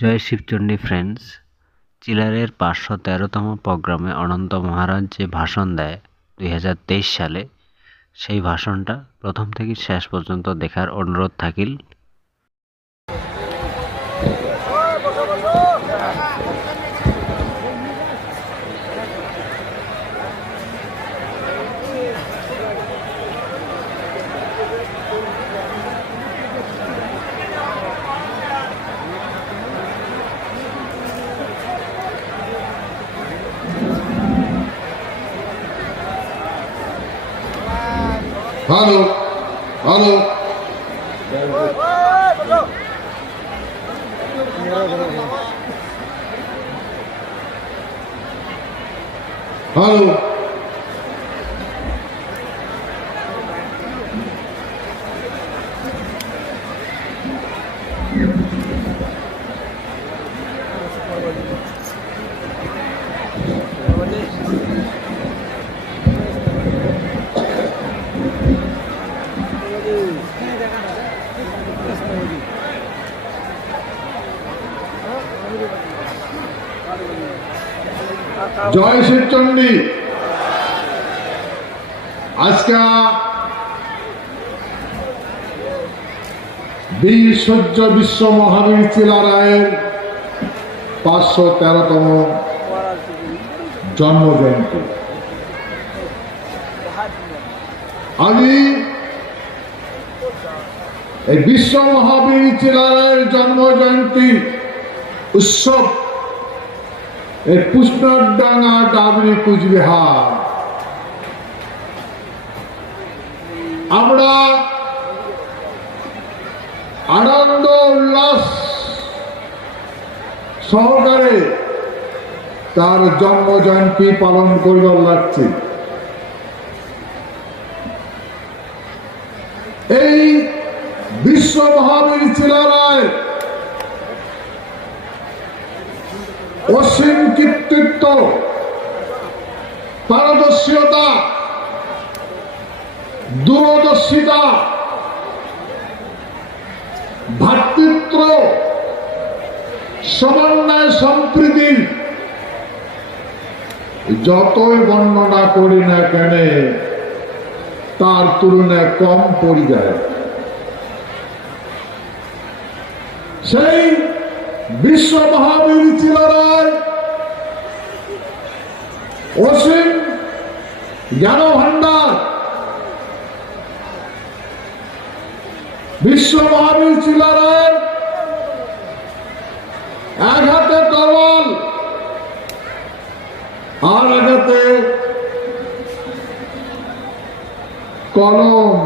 জয় Shibchandi friends. চিলারের 513তম প্রোগ্রামে অনন্ত মহারাজ যে ভাষণ দেয় 2023 সালে, সেই ভাষণটা প্রথম থেকে শেষ পর্যন্ত দেখার অনুরোধ থাকিল। হ্যালো হ্যালো হ্যালো জয় শিবচণ্ডী। আজকে বীর সূর্য বিশ্ব মহাবীর চিলারায়ের 513তম জন্মজয়ন্তী। আমি এই বিশ্ব মহাবীর চিলারায়ের জন্মজয়ন্তী উৎসব এই পুষ্পডাঙ্গা ডাবরি কুচবিহার আমরা আনন্দ উল্লাস সহকারে তার জন্মজয়ন্তী পালন করিবার লাগছে। এই বিশ্ব মহাবীর চিলারায় অসীম কৃতিত্ব, পারদর্শিতা, দূরদর্শিতা, ভ্রাতৃত্ব, সমন্বয়, সম্প্রীতি যতই বর্ণনা করি না কেন তার তুলনায় কম পড়ে যায়। সেই বিশ্ব মহাবীর চিলারায় অসীম জ্ঞান ভান্ডার, বিশ্ব মহাবীর চিলারায় এক হাতে তরোয়াল আর এক হাতে কলম।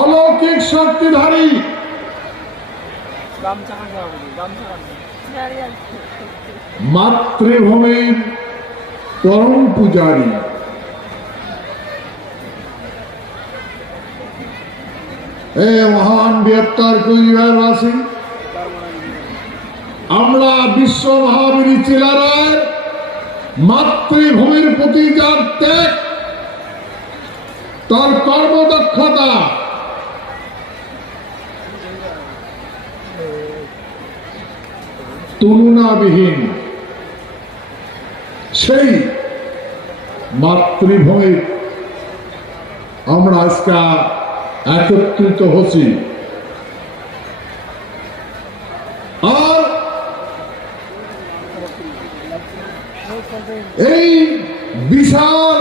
অলৌকিক শক্তিধারী, মাতৃভূমির পরম পূজারী, এ মহান বৃহত্তর কুচবিহারবাসী, আমরা বিশ্ব মহাবীর চিলারায় মাতৃভূমির প্রতি যার ত্যাগ, তার কর্মদক্ষতা, তুলনাবিহীন, সেই মাতৃভূমি আমরা আজকে একত্রিত হচ্ছি। আর এই বিশাল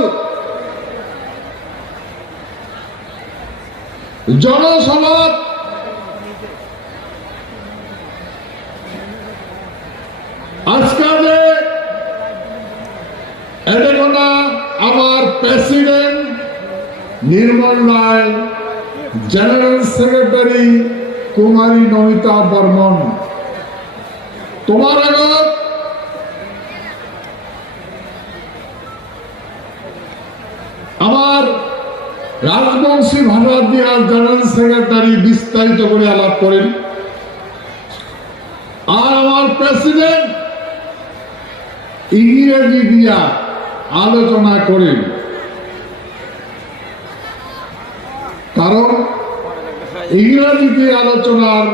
জনসমাজ আজকে যে এডেগোনা আমার প্রেসিডেন্ট নির্মল রায়, জেনারেল সেক্রেটারি কুমারী নমিতা বর্মন, তোমার আগত আমার রাজবংশী ভাষা দিয়া জেনারেল সেক্রেটারি বিস্তারিত করে আলাপ করেন, আর আমার প্রেসিডেন্ট ইংরেজি দিয়া আলোচনা করেন। কারণ ইংরেজিতে আলোচনার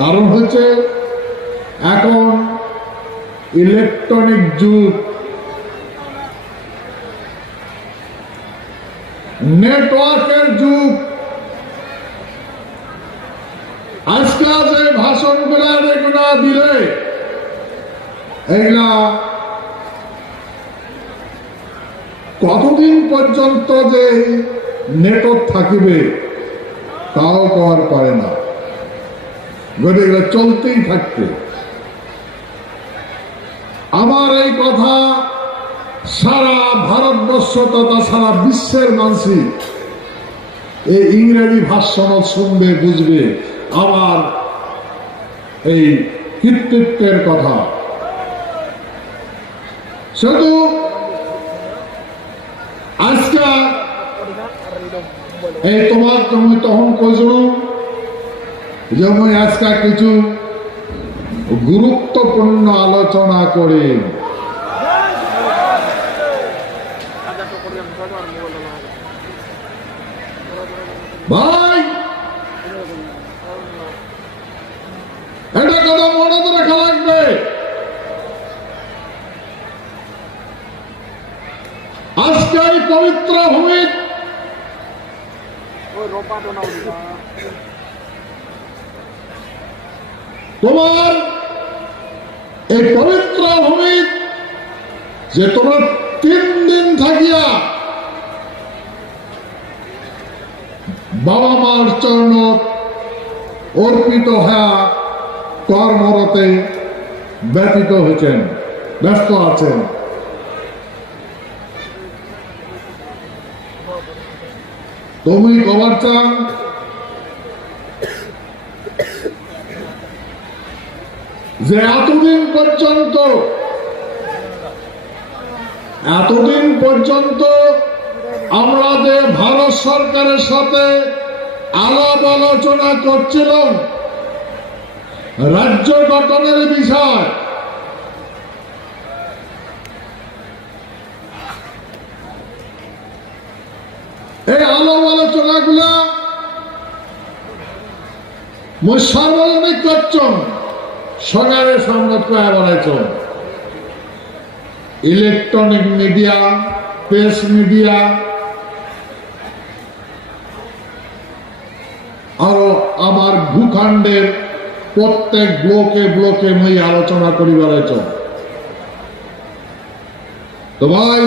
কারণ হচ্ছে এখন ইলেকট্রনিক যুগ, নেটওয়ার্কের যুগ। আজকে যে ভাষণগুলা এগুলা দিলে এগুলা কতদিন পর্যন্ত যে নেটওয়ার্ক থাকিবে তাও করার পারে না, এগুলো চলতেই থাকবে। আমার এই কথা সারা ভারতবর্ষ তথা সারা বিশ্বের মানুষ এই ইংরেজি ভাষণ শুনবে, বুঝবে আমার এই কৃতিত্বের কথা। শুধু আজকে এই তোমার তুমি তখন কইছিল যে আমি আজকে কিছু গুরুত্বপূর্ণ আলোচনা করে ভাই এটা কথা মনে রাখা লাগবে। আজকে এই পবিত্র ভূমি তোমার এই পবিত্র ভূমি যে তোমার 3 দিন থাকিয়া বাবা মার চরণ অর্পিত হয়ে কর্মরতে ব্যতীত হয়েছেন, ব্যস্ত আছেন। তুমি খবর চান যে এতদিন পর্যন্ত আমরা যে ভারত সরকারের সাথে আলাপ আলোচনা করছিলাম রাজ্য গঠনের বিষয়, এই আলাপ আলোচনাগুলা সার্বজনিক করছেন, সরকারের সামনে কয়া বানাইছেন। ইলেকট্রনিক মিডিয়া, প্রেস মিডিয়া আরো আমার ভূখণ্ডের প্রত্যেক ব্লকে ব্লকে মই আলোচনা করি বেড়াইছ। তো ভাই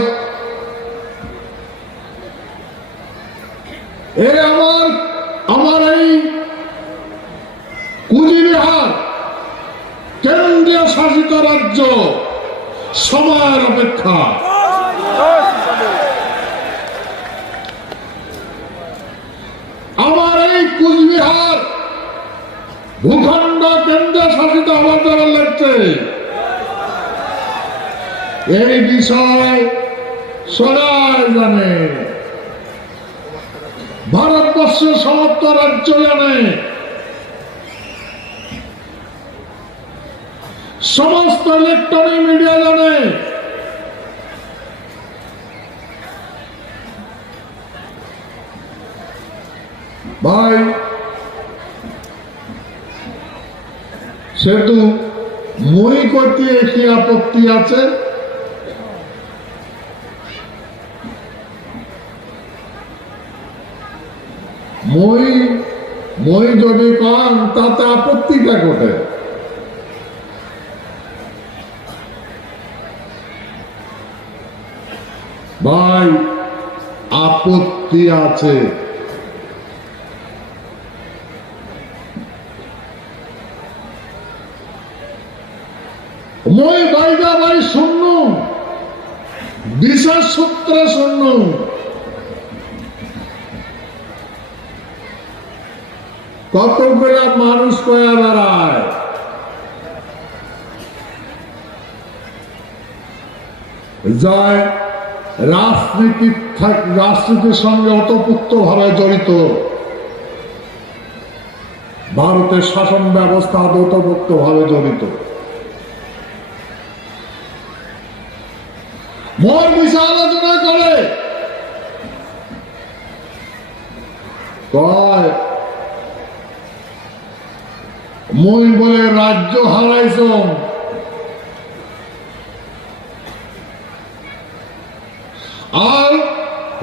আমার এই কুচবিহার কেন্দ্রীয় শাসিত রাজ্য সময়ের অপেক্ষা। আমার এই কুচবিহার ভূখণ্ড কেন্দ্রীয় শাসিত হওয়ার দ্বারা লাগছে। এই বিষয় সবাই জানে, ভারতবর্ষের সমস্ত রাজ্য জানে, সমস্ত ইলেকট্রনিক মিডিয়া জানে। ভাই সেতু মই করতে কি আপত্তি আছে? মই যদি কন তাতে আপত্তিটা ঘটে। ভাই আপত্তি আছে। মই বাইদা ভাই শূন্য বিশেষ সূত্রে শূন্য কতগুলো মানুষ কয়া বেড়ায়। যায় রাজনীতির সঙ্গে অতপ্রুত ভাবে জড়িত, ভারতের শাসন ব্যবস্থা ওতপ্রুত ভাবে জড়িত। মন বিষয় আলোচনা করে কয় মই বলে রাজ্য হারাইছ আর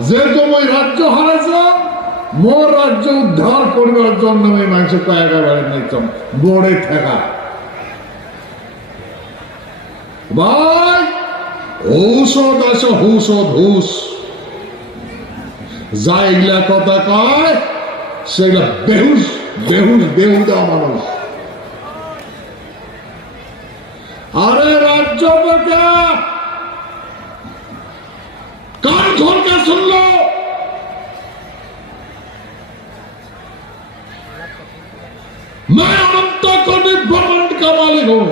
যেহেতু মই রাজ্য হারাইছ মোর রাজ্য উদ্ধার করবার জন্য আমি মানুষ একেবারে নিতাম বড়ে থাকা ভাই ঔষধ আছে ঔষধ হুস যা এগুলা কথা কয় সেগুলা বেহুশ বেহুশ বেহুদা মানুষ আরে রাজ্য থেকে কান খোলকে শুনলো मैं अनंत कोटि ब्रह्मांड का मालिक हूं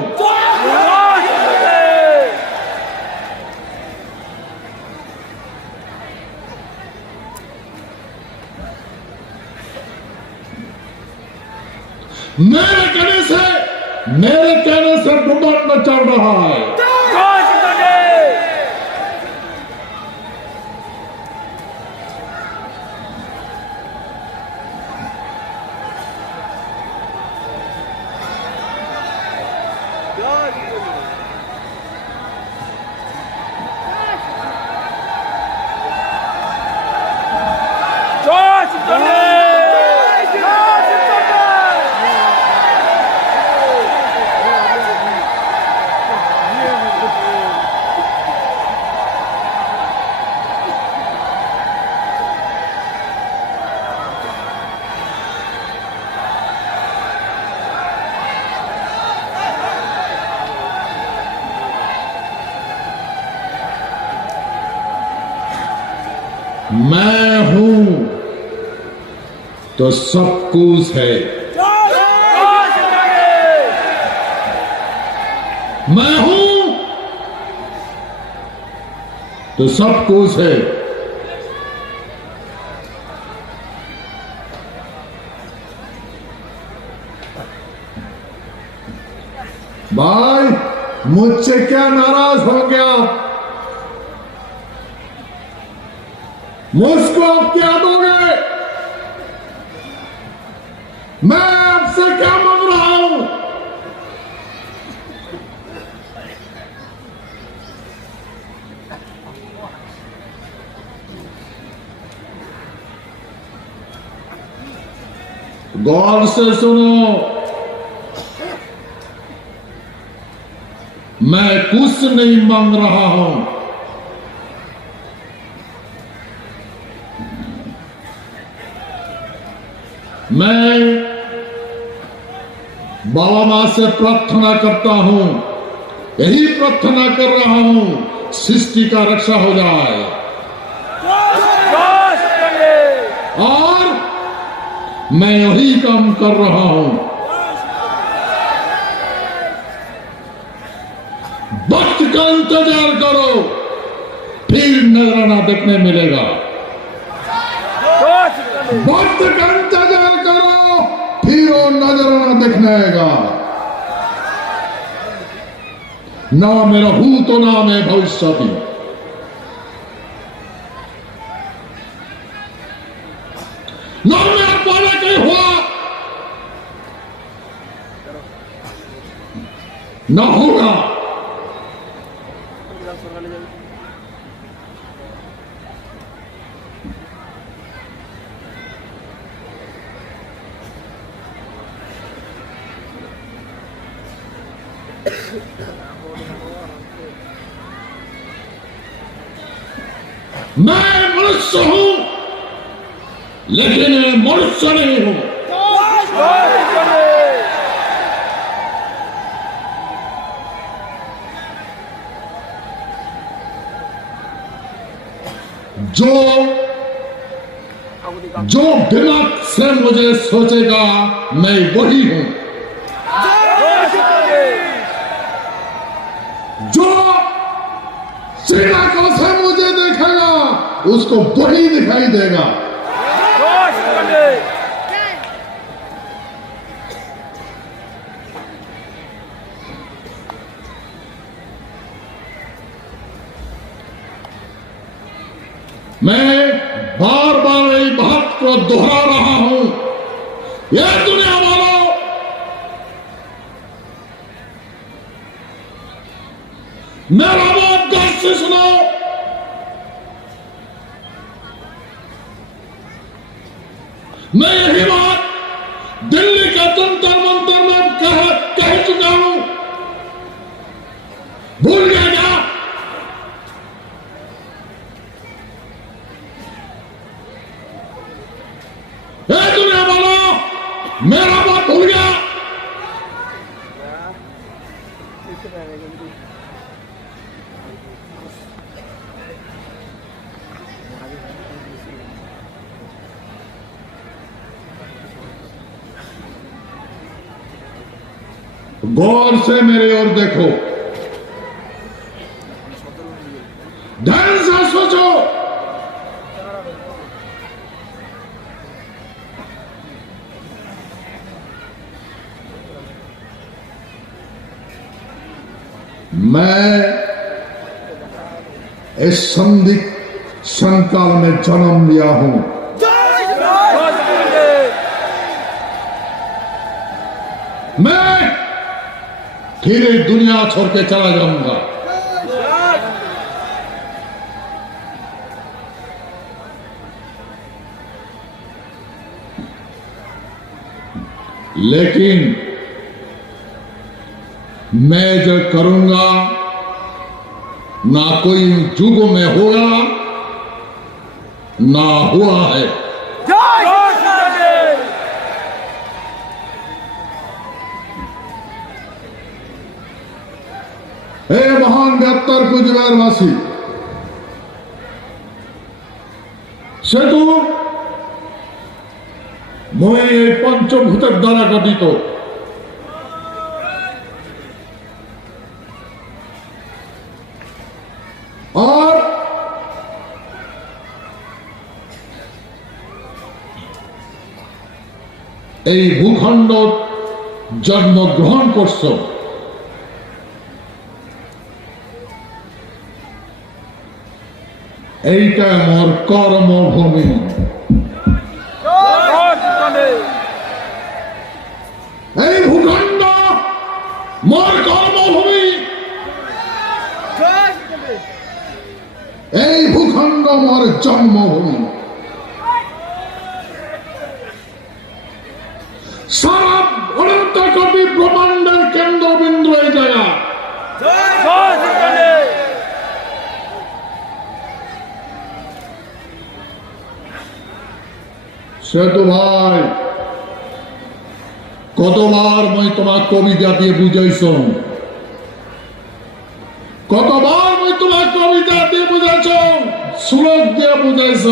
मेरे कहने से ब्रह्मांड चल रहा है मैं हूं तो सब कुछ है मैं हूं तो सब कुछ है भाई मुझसे क्या नाराज हो गया मुझको आप क्या दोगे मैं आपसे क्या मांग रहा हूं गौर से सुनो मैं कुछ नहीं मांग रहा हूं मैं बाबा मां से प्रार्थना करता हूं यही प्रार्थना कर रहा हूं सृष्टि का रक्षा हो जाए और मैं यही काम कर रहा हूं वक्त का इंतजार करो फिर नजराना देखने मिलेगा वक्त का इंतजार करो फिर वो नजराना देखने आएगा ना मेरा भूत ना मैं भविष्य ना मेरा पहले कहीं हुआ ना होगा मैं मनुष्य हूं लेकिन मनुष्य नहीं हूं जो दिमाग से मुझे सोचेगा मैं वही हूं जो सीधा को से मुझे देखेगा उसको वही दिखाई देगा मैं बार बार यही बात को दोहरा रहा हूं, ये दुनिया वालों, मेरा बात गौर से सुनो। मैं यही बात दिल्ली के जंतर मंतर में कह चुका हूं, भूल गए क्या? दुनिया वालों, मेरा बात भूल गया? गौर से मेरी ओर देखो, ध्यान से सोचो। मैं इस संदिग्ध संकाल में जन्म लिया हूं। मैं फिर दुनिया छोड़ के चला जाऊंगा। लेकिन मैं जो करूंगा ना कोई युग में होगा ना हुआ है। हे महान 72 কুচবিহারবাসী, সেতু মই এই পঞ্চভূতের দ্বারা গঠিত। আর এই ভূখণ্ড জন্মগ্রহণ করছ, এইটা মোর কর্মভূমি। এই ভূখণ্ড মোর কর্মভূমি, এই ভূখণ্ড মোর জন্মভূমি। সারা অনন্ত কোটি ব্রহ্মাণ্ডের কেন্দ্রবিন্দু এই জায়গা। সেতু ভাই, কতবার মই তোমার কবিতা দিয়ে বুঝাইছ, কতবার মই তোমার কবিতা দিয়ে বুঝাইছ, শ্লোক দিয়ে বুঝাইছ।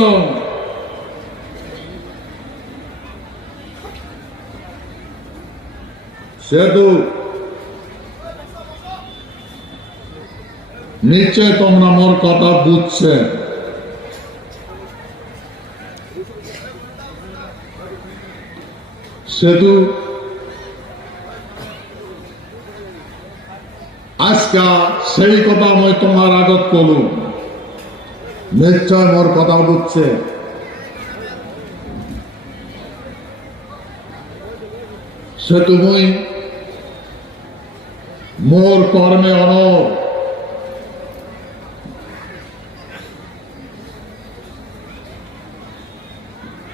সেতু নিশ্চয় তোমরা মোর কথা বুঝছে। সেতু আজকা সেই কথা মই তোমার আগত কলু, নিশ্চয় মোর কথা বুঝছে। সেতু মই মোর কর্মে অনর,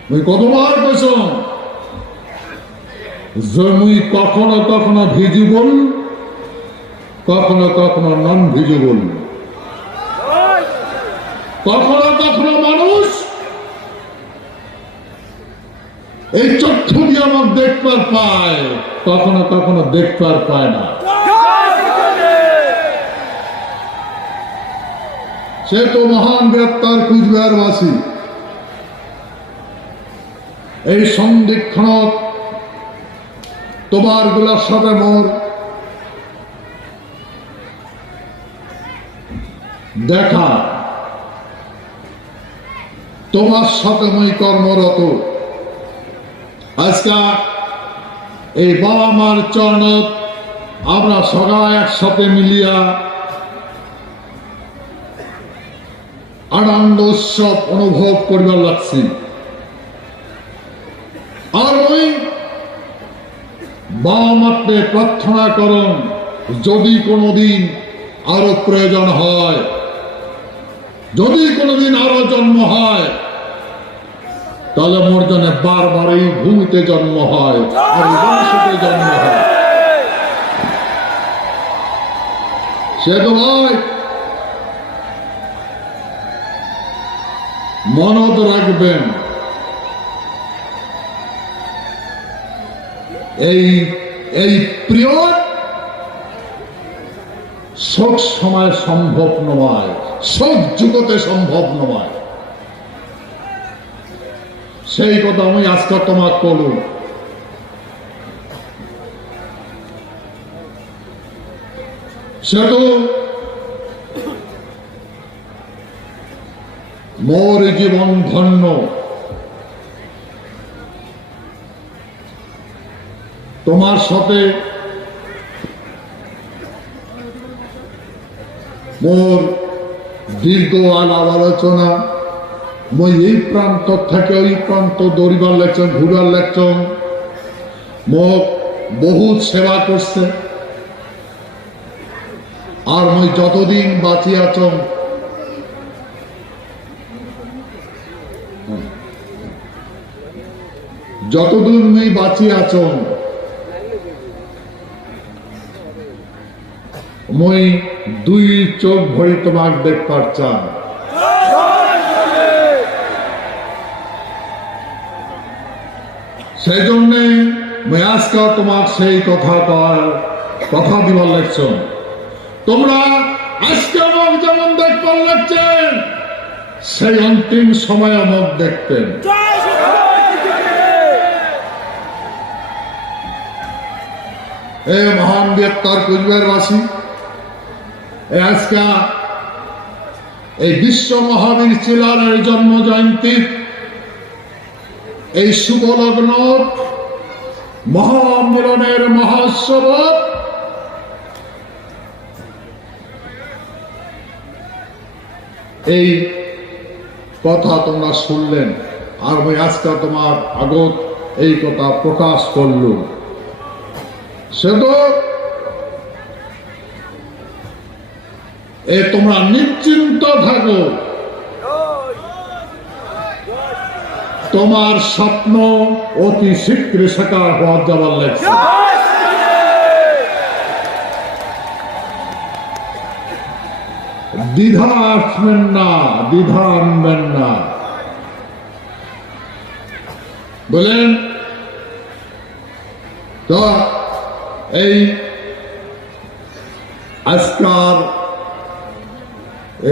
মই কতবার কইছ যে মুই কখনো কখনো ভিজিবল, কখনো কখনো নন ভিজিবল, কখনো কখনো মানুষ এই চক্ষু দিয়ে আমার দেখবার পায়, কখনো কখনো দেখবার পায় না। সে তো মহান 72 কুচবিহারবাসী, এই সন্ধিক্ষণ তোমার গুলার সাথে মোর দেখা, তোমার সাথে মই কর্মরত। আজকে এই বাবা মার চরণত আমরা সবাই একসাথে মিলিয়া আনন্দ উৎসব অনুভব করবার লাগছি। বামাত্রে প্রার্থনা করুন, যদি কোনোদিন আরো প্রয়োজন হয়, যদি কোনোদিন আরো জন্ম হয়, তাহলে মোর জন্য বারবার এই ভূমিতে জন্ম হয় আর এই বংশতে জন্ম হয়। সে তো ভাই মনত রাখবেন, এই প্রিয় সব সময় সম্ভব নয়, সব যুগতে সম্ভব নয়। সেই কথা আমি আজকে তোমার করুন। সেটু মোর জীবন ধন্য, তোমার সাথে মোর দীর্ঘ আলাপ আলোচনা, মই এই প্রান্ত থেকে ওই প্রান্ত দৌড়িবার লাগছেন, ঘুরবার লাগছেন, মোক বহুত সেবা করছে। আর মই যতদিন বাঁচি আছম যতদিন মই বাঁচি আছম মই দুই চোখ ভরি তোমাক দেখবার চান। সেই জন্যে মই আজকে তোমার সেই কথা দিবার লাগছ। তোমরা আজকে আমাকে যেমন দেখবার লাগছেন, সেই অন্তিম সময় আমাকে দেখতেন। এ মহান বীরত্বর কুচবিহারবাসী, আজকে এই বিশ্ব মহাবীর চিলারের জন্ম জয়ন্তী, এই শুভলগ্ন মহামিলনের মহোৎসব এই কথা তোমরা শুনলেন, আর আমি আজকে তোমার আগত এই কথা প্রকাশ করল। সে তো তোমরা নিশ্চিন্ত থাকো, তোমার স্বপ্ন অতি শীঘ্র সাকার হওয়া যাবার লাগছে। দ্বিধা আসবেন না, দ্বিধা আনবেন না, বলেন তো। এই আজকাল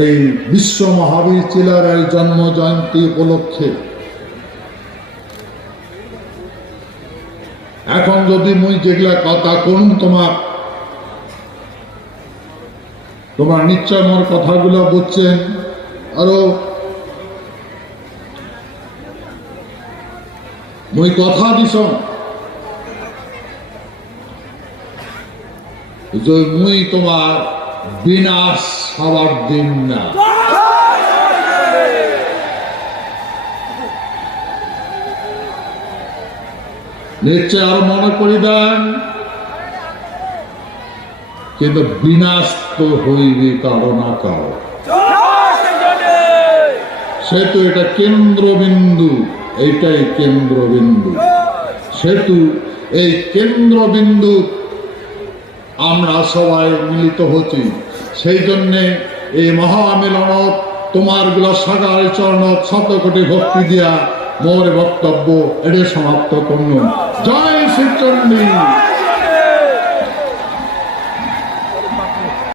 এই বিশ্ব মহাবীর চিলারের জন্ম জয়ন্তী উপলক্ষে এখন যদি মুই যেগুলা কথা কোন তোমার নিশ্চয় মোর কথাগুলো বুঝছেন। আরো মুই কথা দিছ যে মুই তোমার বিনাশ হওয়ার দিন না। নিশ্চয় আরো মনে করি দেন, কিন্তু বিনাশ তো হইবে কারো না কারো। সেতু এটা কেন্দ্রবিন্দু, এইটাই কেন্দ্রবিন্দু। সেতু এই কেন্দ্রবিন্দু আমরা সবাই মিলিত হচ্ছি। সেই জন্যে এই মহামিলন তোমার গুলো সাগার চরণ শত কোটি ভক্তি দিয়া মোর বক্তব্য এটা সমাপ্ত করুন। জয় শ্রীচন্ডী।